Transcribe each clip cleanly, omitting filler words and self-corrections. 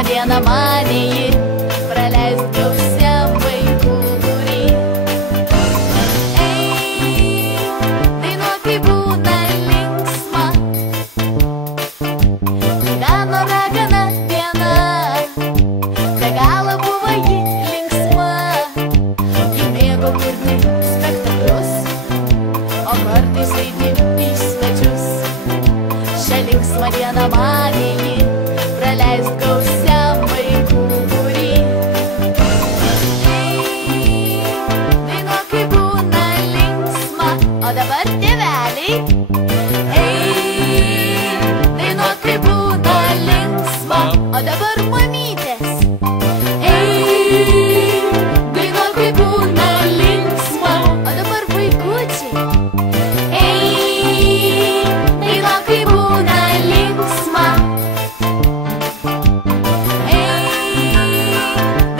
linksma diena manė ji, praleist gausiam vaikų būry. Ei, dainuok, kai būna linksma, gyveno ragana viena, be galo buvo ji linksma. Ji mėgo kurti spektaklius, o kartais eiti į svečius. Šią linksmą dieną manė ji, praleist gausiam vaikų būry. Ei, dainuok, kai būna linksma, o dabar tėveliai. Ei, dainuok, kai būna linksma, o dabar mamytės. Ei, dainuok, kai būna linksma, o dabar vaikučiai. Ei, dainuok, kai būna linksma.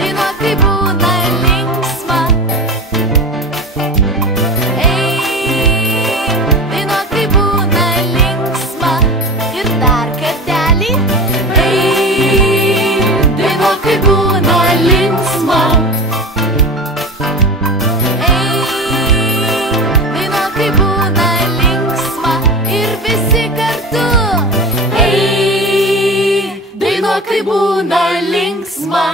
Dainuok, kai būna linksma. Dainuok, kai būna linksma. Ir dar kartelį. Dainuok, kai būna linksma. Dainuok, kai būna linksma. Ir visi kartu. Dainuok, kai būna linksma.